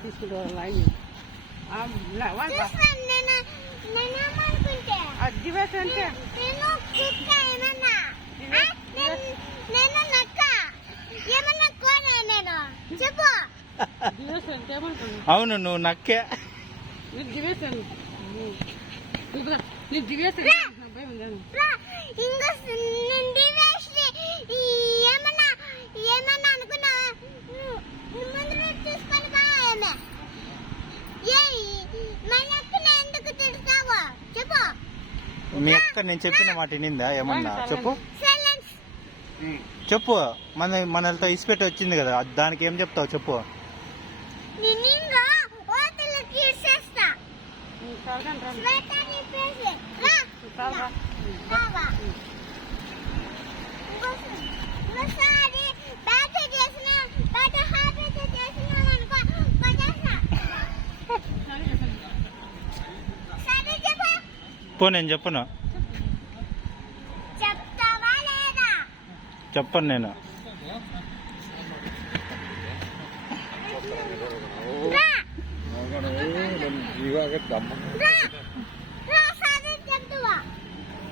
తీసుకుంటా లైన్ దివేసి అంటే అవును నువ్వు నక్కే నీకు దివేసాను నీకు దివేసి భయం ఉందాను మీ అక్క నేను చెప్పిన మాట వినిందా ఏమన్నా చెప్పు చెప్పు మనతో ఇసిపెట్టి వచ్చింది కదా దానికి ఏం చెప్తావు చెప్పు పో నేను చెప్పను చెప్పను నేను 이거 하겠다.